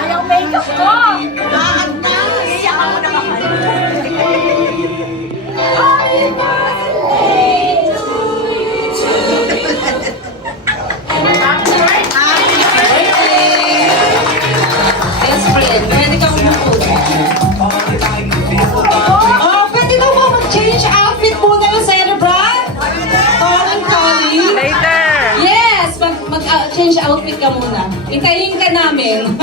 Ayaw makeup ko! Lahat na! Iiyak ako na mahal. Best friend, pwede kang umupo. Oh, pwede daw mo mag-change outfit muna yung celebrant? Colin, Colin. Later! Yes, mag-change outfit ka muna. Itayin ka namin.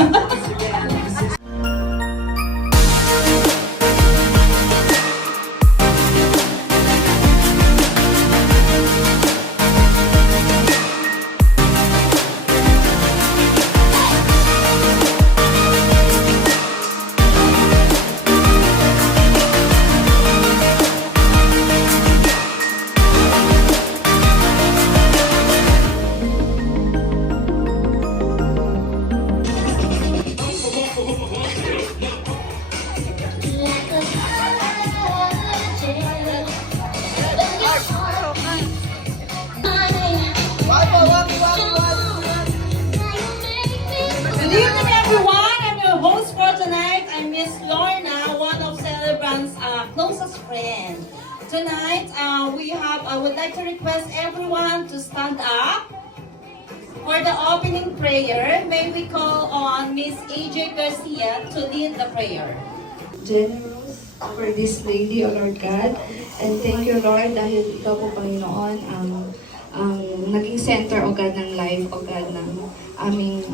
Good evening, everyone. I'm your host for tonight. I'm Miss Lorna, one of Celebrant's closest friends. Tonight, I would like to request everyone to stand up for the opening prayer. May we call on Miss AJ Garcia to lead the prayer. Generous for this lady, O Lord God. And thank you, Lord, dahil ikaw po, Panginoon, ang naging center, O God, ng life, O God, ng aming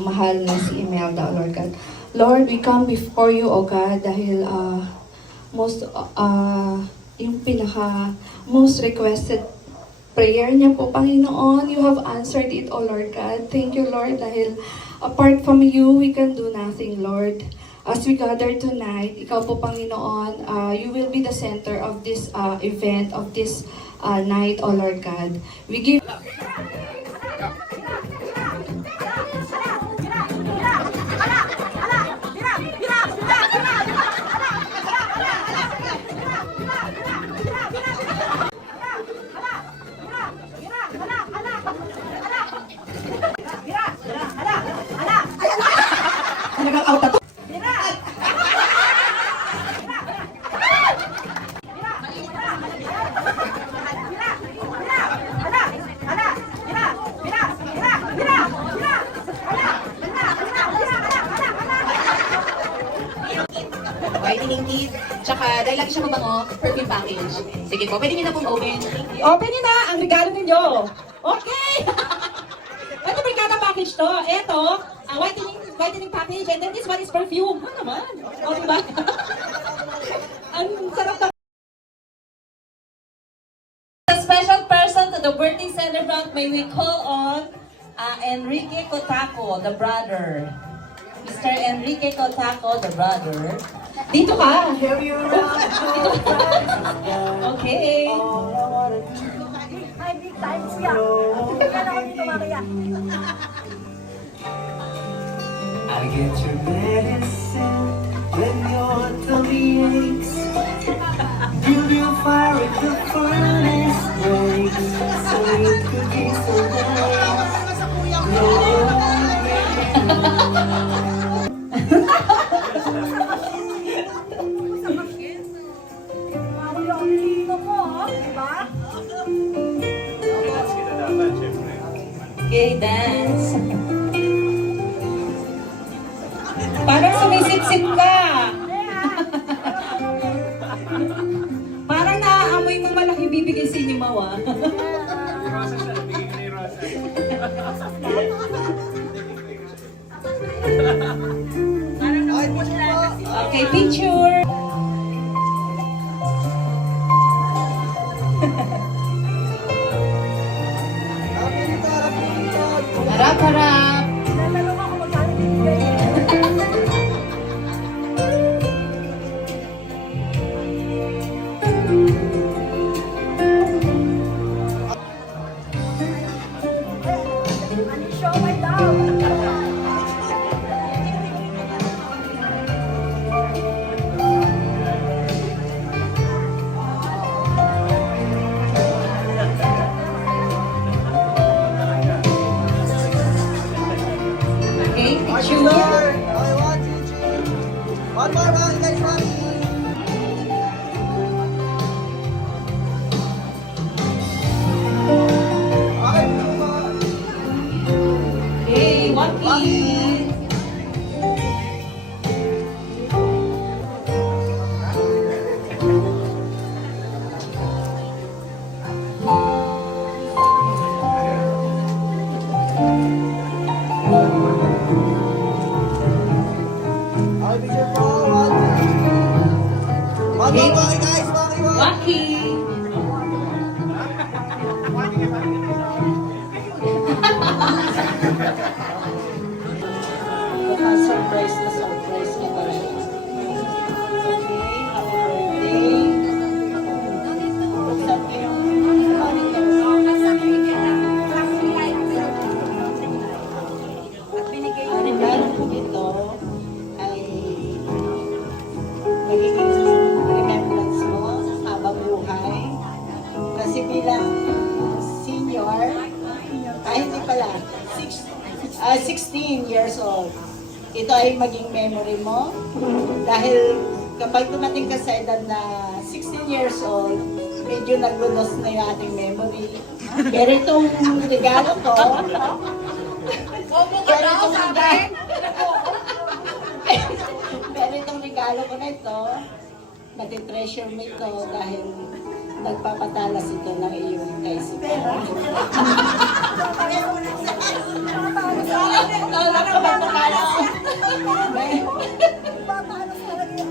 mahal na si Imelda, O Lord God. Lord, we come before you, O God, dahil yung most requested prayer niya po, Panginoon, you have answered it, O Lord God. Thank you, Lord, dahil apart from you, we can do nothing, Lord. As we gather tonight, ikaw po, Panginoon, you will be the center of this event, of this night, O Lord God. We give... Whitening teeth, tsaka dahil lagi siya mabango, perfume package. Sige po, pwede niyo na pong open. I-open niyo na ang regalo ninyo. Okay! Ito, brigada package to. Ito, whitening package. And then this one is perfume. Ano naman? O, diba? Ang sarap na. A special person to the birthday celebrant, may we call on Enrique Cotaco, the brother. Mr. Enrique Cotaco, the brother. Dito ka. Okay. Ay, big time siya. Kaya ako dito mamaya. I get your medicine when your tummy aches. Build your fire at the furnace breaks, so you could be so nice. Okay, dance. Parang sumisip-sip ka. Parang naaamoy mo malaki bibigay si Nimawa. Okay, picture. kasi bilang senior, hindi pala, 16 years old. Ito ay maging memory mo dahil kapag tumating ka sa edad na 16 years old, medyo naglulos na yung ating memory. Pero itong regalo ko, pero itong regalo ko na ito, matitreasure mo ito dahil nagpapatalas ito ng iyong kaisipan.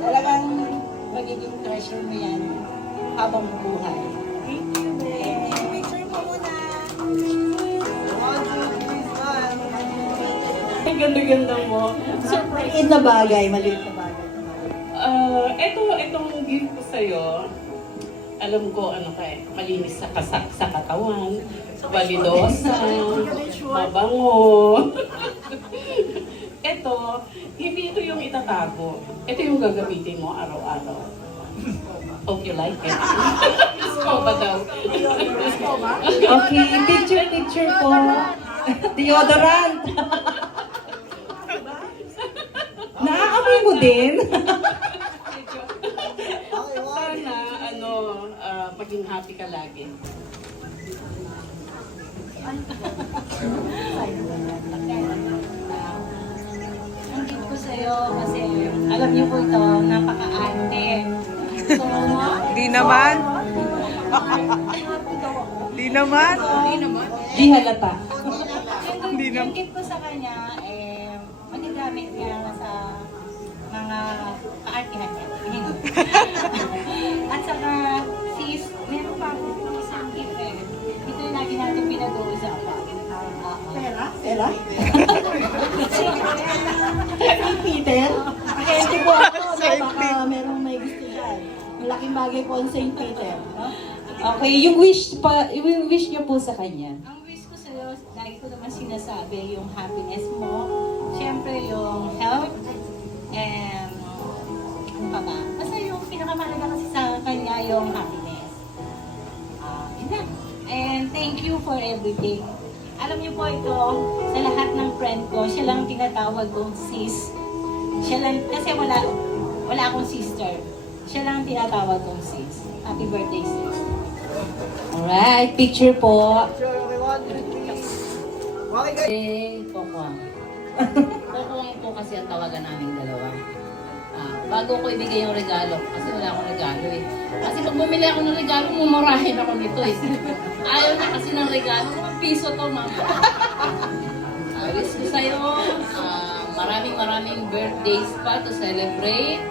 Talagang magiging treasure mo yan habang buhay. Thank you, babe. Picture mo muna. Ang ganda-ganda mo. Surprise. Maliit na bagay, maliit na bagay. Itong gift ko sa'yo, alam ko ano ka eh, malinis sa katawan, validosa, mabango. Ito, hindi ito yung itatago. Ito yung gagamitin mo araw-araw. Hope you like it. Gusto ba daw? Okay, picture po. Deodorant. Naaamoy mo din? Sana, maging happy ka lagi. Ang gift ko sa'yo kasi alam niyo po ito, napaka-arte. So, Di naman. Di naman. Di halata. yung gift ko sa kanya, magagamit niya sa mga kaartihan niya. At saka, sis, meron pa ako isang gift eh. Ito yung lagi natin pinag-uusapan. Pera? Pera? Saint Peter? Pakente po ako, baka merong may gusto dyan. Malaking bagay po ang Saint Peter. No? Okay, yung wish niyo po sa kanya. Ang wish ko sa'yo, lagi ko naman sinasabi, yung happiness mo, syempre yung health, and ano pa ba? Basta yung pinakamahalaga kasi sa kanya yung happiness. Yun lang. And thank you for everything. Alam niyo po ito, sa lahat ng friend ko, siya lang tinatawag kong sis. Siya lang, kasi wala akong sister. Siya lang tinatawag kong sis. Happy birthday, sis. Alright, picture po. Pokwang. Pokwang po kasi ang tawagan naming dalawa. Bago ko ibigay yung regalo, kasi wala akong regalo eh. Kasi pag bumili ako ng regalo, mumurahin ako nito eh. Ayaw na kasi ng regalo, piso to mama. Wish ko sa'yo, maraming birthdays pa to celebrate.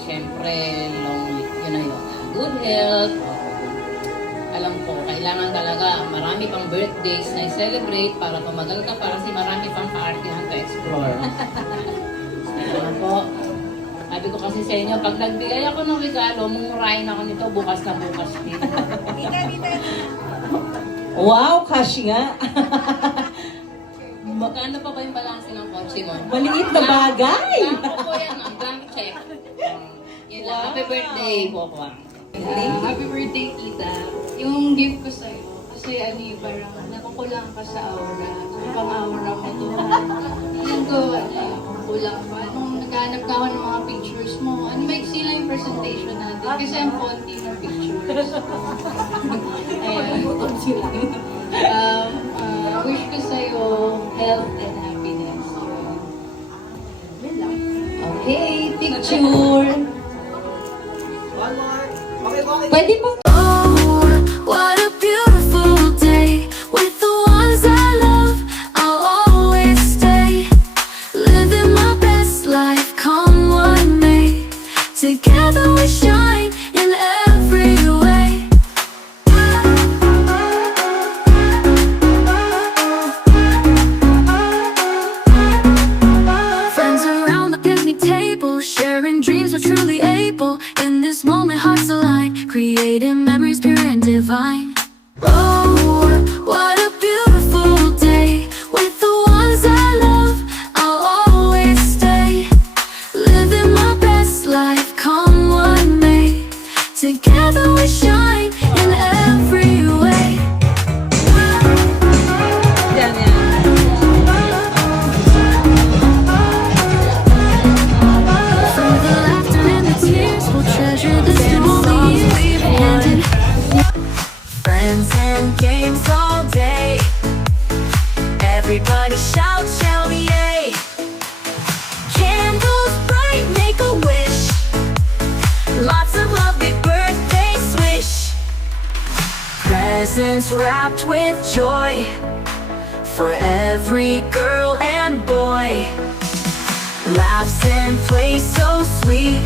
Siyempre, good health. Alam ko, kailangan talaga marami pang birthdays na i-celebrate para tumagal ka para kasi marami pang kaartihan to explore. Ano po? Sabi ko kasi sa inyo, pag nagbigay ako ng regalo, mumurahin ako nito bukas na bukas din. Wow, cash nga. Magkano pa ba yung balanse ng kotse mo? Maliit na bagay. Blanco po yan, ang blank check. Yun lang. Happy birthday, Pokwang. Happy birthday, tita. Yung gift ko sa'yo, kasi parang nakukulang ka sa aura. Pang aura mo to. Feeling ko, kulang pa. Nung naghanap ka ako ng mga pictures mo, maiksi lang yung presentation natin. Kasi ang konti ng pictures. Ayan. Wish ko sa'yo health and happiness. Okay, picture. Pwede po. Oh, what a beautiful day. With the ones I love, I'll always stay. Living my best life, come what may. Together we shine in every way. Friends around the picnic table, sharing dreams we're truly able. In this moment, hearts align, creating memories pure and divine. Oh, what a beautiful day. With the ones I love, I'll always stay. Living my best life, come what may. Together we shine in every and games all day. Everybody shout, shout, yay! Candles bright, make a wish. Lots of love, big birthday swish. Presents wrapped with joy for every girl and boy. Laughs and play so sweet.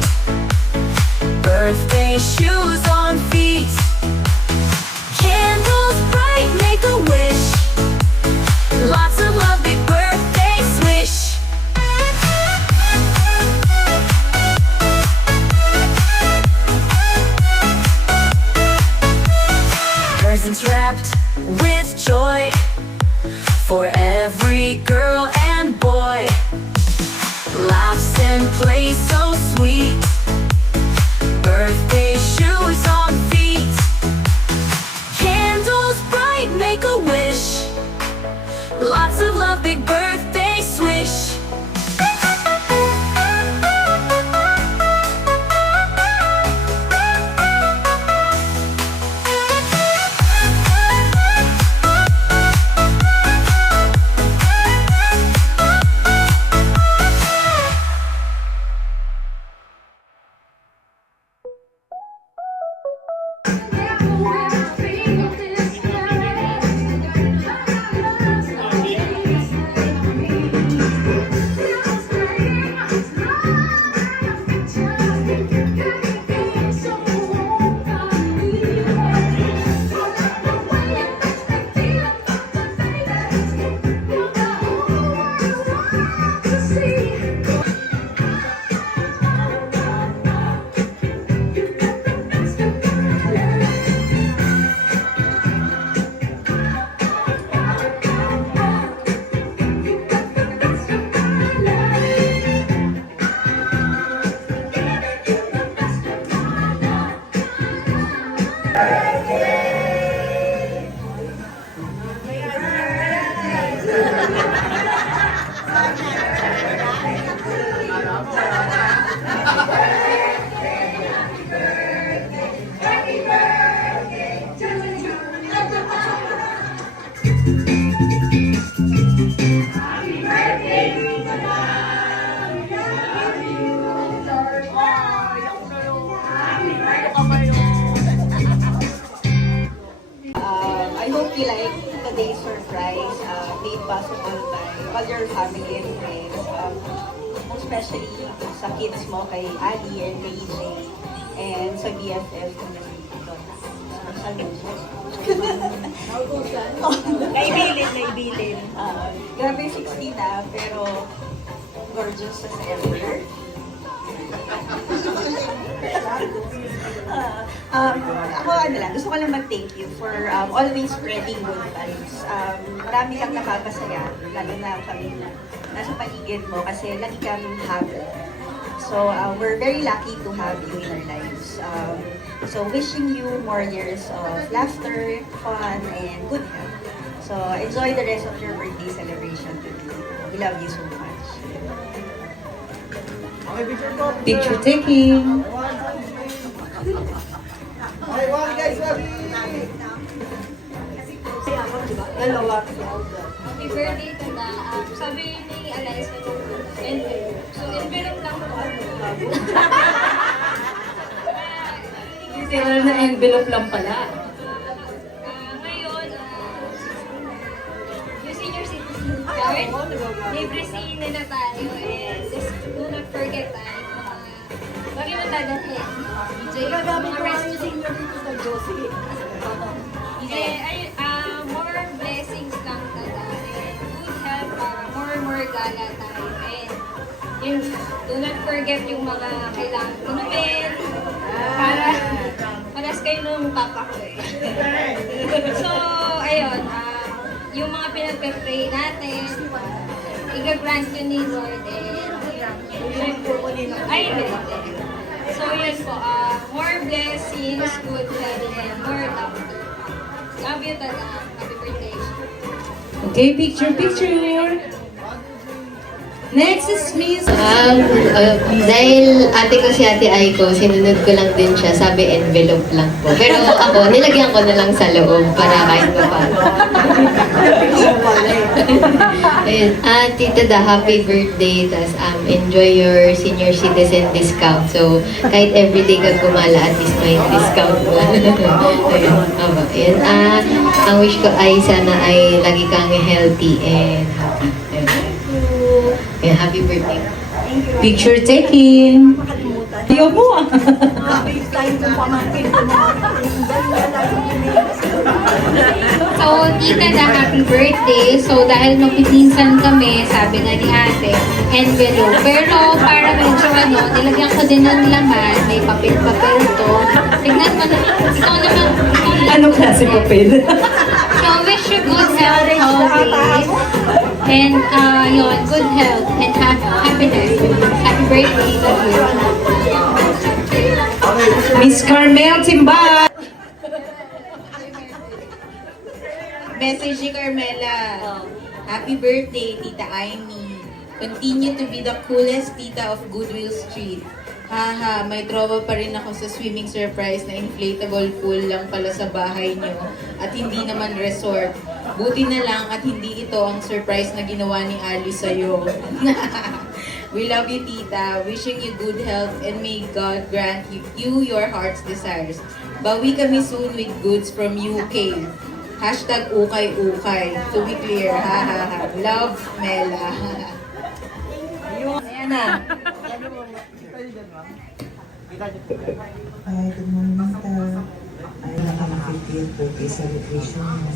Birthday shoes on feet. Candles bright, make a wish. Lots of love, big birthday swish. Presents wrapped with joy for every girl and boy. Laughs and play so sweet. Birthday shoes on feet. Candles bright, make a wish. Lots of love, big birthday swish. I hope you like today's surprise made possible by all your family and friends. Most especially sa kids mo, kay Ali and kay EJ, and sa BFF ko na Naibilin. Grabe 16 na, pero gorgeous as ever. Gusto ko lang mag-thank you for always spreading good vibes. Marami kang napapasaya, lalo na kami nasa paligid mo kasi lagi kang happy. So, we're very lucky to have you in our lives. So, wishing you more years of laughter, fun, and good health. So, enjoy the rest of your birthday celebration today. We love you so much. Picture taking. Dalawa. Happy birthday to na. Sabi ni Alliance na envelope. So, envelope lang po. Sila na envelope lang pala. Ngayon, yung senior citizen card, libre-sin na tayo. And just do not forget lagi mo tadalhin. Mga rescue senior citizen Josie. More blessings lang talaga. And good health para more gala tayo. And yun, do not forget yung mga kailangan inumin. Para paras kayo nung papa ko eh. So, ayun, yung mga pinagpe-pray natin, i-grant yun ni Lord hindi. So, yun po, more blessings, good health, and more love. Love you talaga. Happy birthday. Okay, picture. Next is Miss... Dahil ate ko si Ate Aiko, sinunod ko lang din siya. Sabi envelope lang po. Pero ako, nilagyan ko na lang sa loob para kahit pa paano. Ayun. Tita Da, happy birthday. Tas enjoy your senior citizen discount. So, kahit everyday ka gumala, at least may discount mo. Ayun. Ayun. Ang wish ko ay sana ay lagi kang healthy and happy. Ayun. Happy birthday. Picture taking. Ayaw mo ah. So, Tita Da, happy birthday. So, dahil magpipinsan kami, sabi nga ni ate, envelope. Pero para medyo nilagyan ko din ng laman, may papel-papel to. Tignan mo na, ikaw naman. Anong klase papel? So, wish you good health always. And, yun, good health and happiness. Happy birthday. Love you. Miss Carmel Timba. Message ni Carmela. Happy birthday, Tita Aimee. Continue to be the coolest tita of Goodwill Street. Haha, may tropa pa rin ako sa swimming surprise na inflatable pool lang pala sa bahay niyo at hindi naman resort. Buti na lang at hindi ito ang surprise na ginawa ni Ali sa'yo. We love you, Tita. Wishing you good health and may God grant you your heart's desires. Bawi kami soon with goods from UK. Hashtag ukay-ukay. To be clear, ha ha ha. Love, Mela. Ayan na. Ay, good morning, Ta. Ay, nakamapipil po kay celebration mo.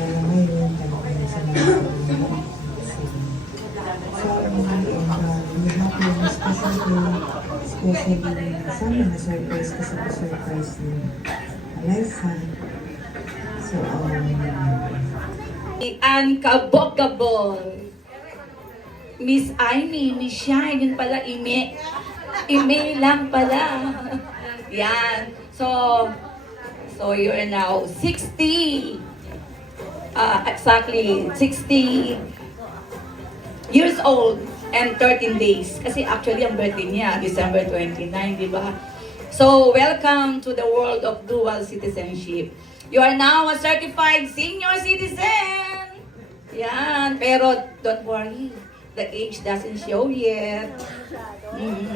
Lalo ngayon, talagang sa mga pagmamahal. So, we happy on a special day, especially sana na-surprise kasi pa-surprise ni Alexa. So, Uncabogable. Miss Aimee, Miss Shine, yun pala, email lang pala. Yan. So you're now 60. Exactly, 60 years old and 13 days. Kasi actually, ang birthday niya, December 29, di ba? So, welcome to the world of dual citizenship. You are now a certified senior citizen. Yan. Pero, don't worry. The age doesn't show yet.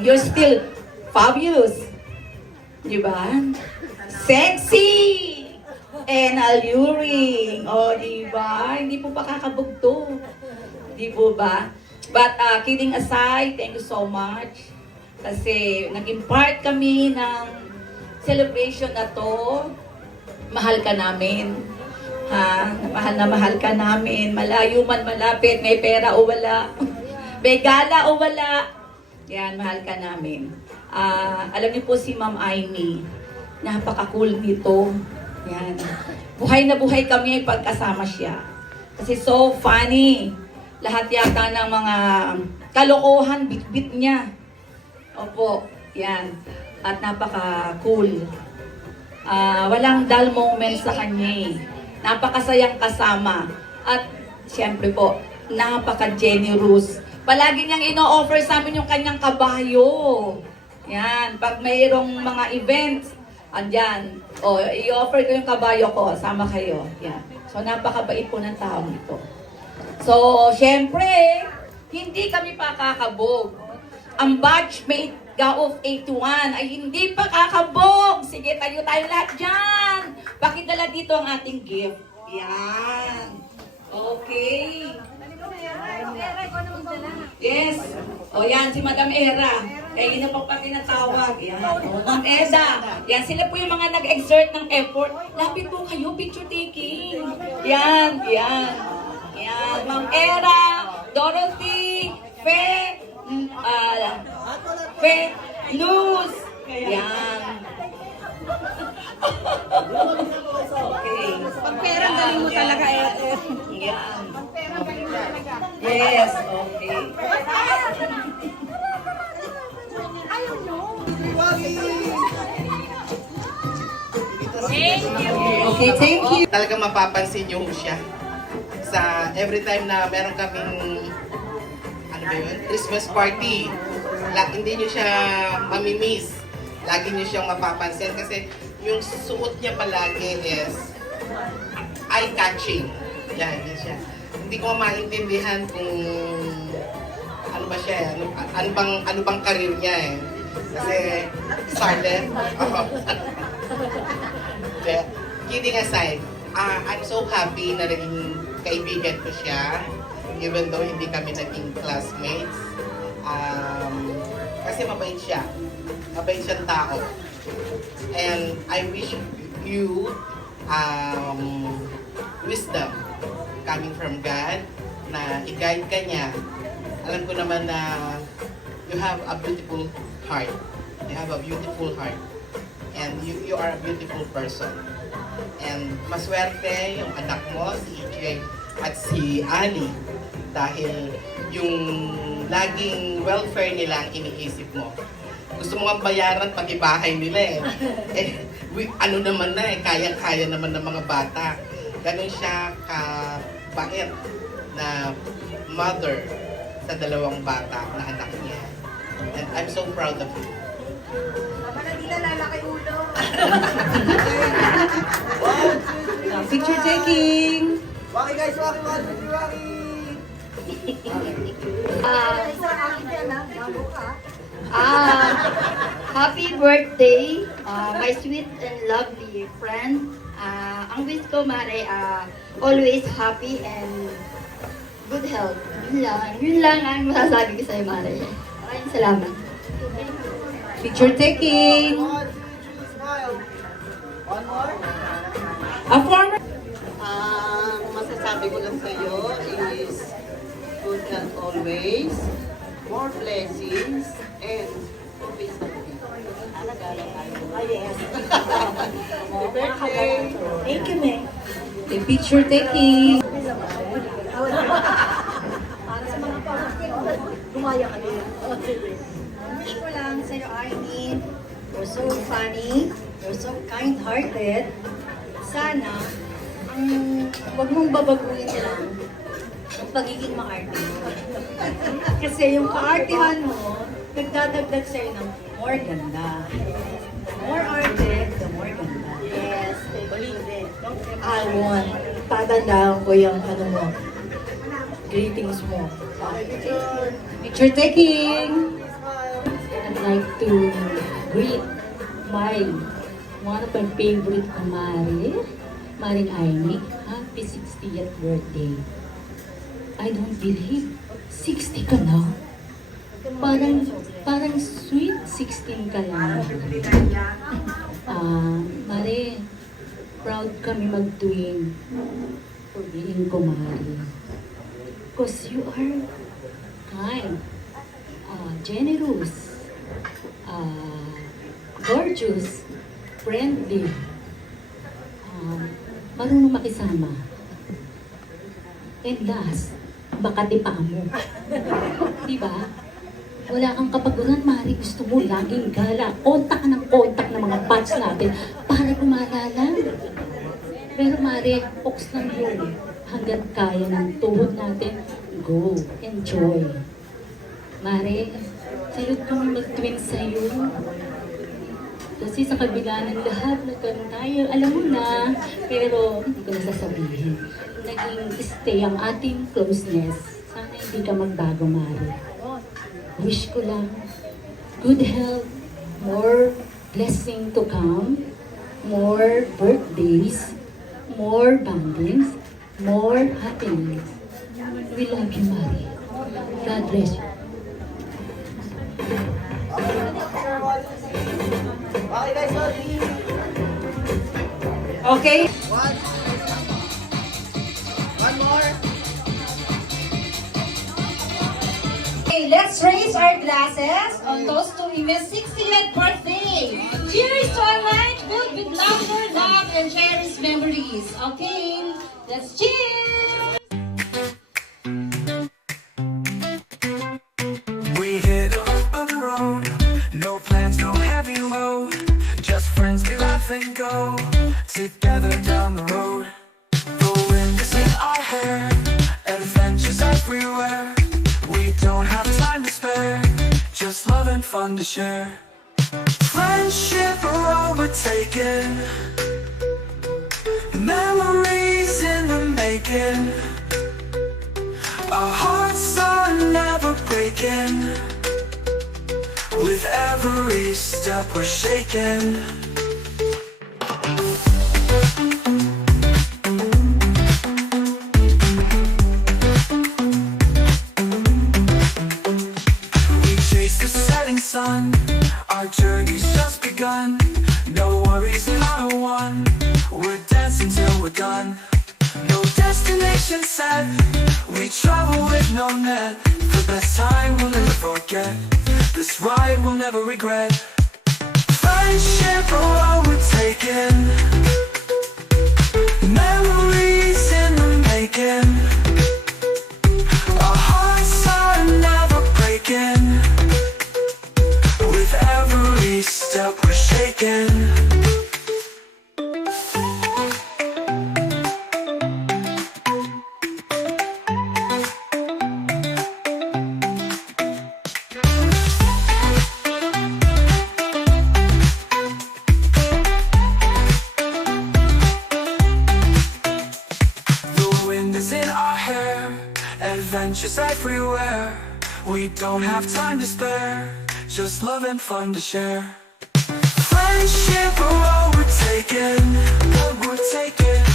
You're still fabulous. Di ba? Sexy! And alluring. O, di ba? Hindi po pa kakabugto. Di po ba? But kidding aside, thank you so much. Kasi naging part kami ng celebration na to. Mahal ka namin. Ha? Mahal na mahal ka namin. Malayo man malapit, may pera o wala. May gala o wala. Yan, mahal ka namin. Alam niyo po si Ma'am Aimee, napaka-cool nito. Yan. Buhay na buhay kami pagkasama siya. Kasi so funny. Lahat yata ng mga kalokohan, bit-bit niya. Opo, yan. At napaka-cool. Walang dull moment sa kanya eh. Napakasayang kasama. At siyempre po, napaka-generous. Palagi niyang ino-offer sa amin yung kanyang kabayo. Yan. Pag mayroong mga events, andyan. O, i-offer ko yung kabayo ko. Sama kayo. Yan. So, napakabait po ng taong ito. So, siyempre, hindi kami pa kakabog. Ang batchmate of 81 ay hindi pa kakabog. Sige, tayo lahat dyan. Pakidala dito ang ating gift. Yan. Okay. Yes. O yan, si Madam Era. Kaya yun po pa tinatawag. Yan. O, Ma'am Eda. Yan, sila po yung mga nag-exert ng effort. Lapit po kayo, picture taking. Yan, yan. Yan, Ma'am Era, Dorothy, Fe, Luz. Yan. Okay. Pagperang galing mo talaga, Yan. Yes, okay. Okay, thank you. Talagang mapapansin niyo siya sa every time na meron kaming Christmas party. Hindi nyo siya mamimiss. Lagi nyo siyang mapapansin kasi yung suot niya palagi is eye-catching. Yan, yun siya. Hindi ko maintindihan kung ano ba siya, ano bang career niya eh. Kasi starlet. Kidding aside, I'm so happy na naging kaibigan ko siya, even though hindi kami naging classmates. Kasi mabait siya. Mabait siyang tao. And I wish you wisdom coming from God na i-guide ka niya. Alam ko naman na you have a beautiful heart. You have a beautiful heart. And you are a beautiful person. And maswerte yung anak mo, si EJ at si Annie. Dahil yung laging welfare nila ang iniisip mo. Gusto mo nga bayaran pati bahay nila eh. Ano naman na eh, kaya-kaya naman ng mga bata. Ganon siya kabait na mother sa dalawang bata na anak niya. And I'm so proud of you. Picture taking. Waki guys, waki. Happy birthday, my sweet and lovely friend. Ang wish ko, Mare, always happy and good health. Yun lang ang masasabi ko sa'yo, Mare. Maraming salamat. Picture taking. A former. Masasabi ko lang sa iyo is good health always, more blessings, and peace of peace. Yes. Happy birthday. Thank you, May. The picture taking. Para sa mga pamangkin, gumaya ka din. Wish ko lang sa'yo, Arnie, you're so funny, you're so kind-hearted. Sana, wag mong babaguhin lang ang pagiging maarte mo. Kasi yung kaartihan mo, nagdadagdag sa'yo ng more ganda. More arte, the more ganda. Yes, I want. Tatandaan ko yung mo, greetings mo. Picture taking. I'd like to greet one of my favorite kumare, Maring Aimee. Happy 60th birthday. I don't believe 60 ka na. Parang sweet 16 ka lang. Mare, proud kami mag-twin for being kumare. Because you are kind, generous, gorgeous, friendly, marunong makisama. And last, bakati pa mo. Diba? Wala kang kapaguran, Mari. Gusto mo laging gala. Kontak ka ng kontak ng mga batch natin para gumalala. Pero Mari, focus lang yun. Hanggat kaya ng tuhod natin, go, enjoy. Mari, salute kami mag-twin sa'yo. Kasi sa kabila ng lahat, nagkaroon tayo, alam mo na, pero hindi ko nasasabihin. Naging stay ang ating closeness. Sana hindi ka magbago, Mari. Wish ko lang good health, more blessing to come, more birthdays, more bondings, more happiness. We love you, Mari. God bless you. Waki guys, waki. Okay. One more. Okay, let's raise our glasses on those to Ime's 60th birthday. Cheers to our life filled with laughter, love, and cherished memories. Okay, let's cheers! We hit up the road, no plans, no heavy load, just friends we laugh and go together down the road. The wind is in our hair, adventures everywhere. We don't have fun to share. Friendship are overtaken, memories in the making. Our hearts are never breaking, with every step we're shaking. We chase the setting sun, our journey's just begun. No worries, not a one, we're dancing till we're done. No destination set, we travel with no net. The best time we'll never forget, this ride we'll never regret. Friendship are what we're taking, memories in the making. Our hearts are never breaking, with every step we're shaking. Adventures everywhere, we don't have time to spare, just love and fun to share. Friendship are what we're taking, what we're taking.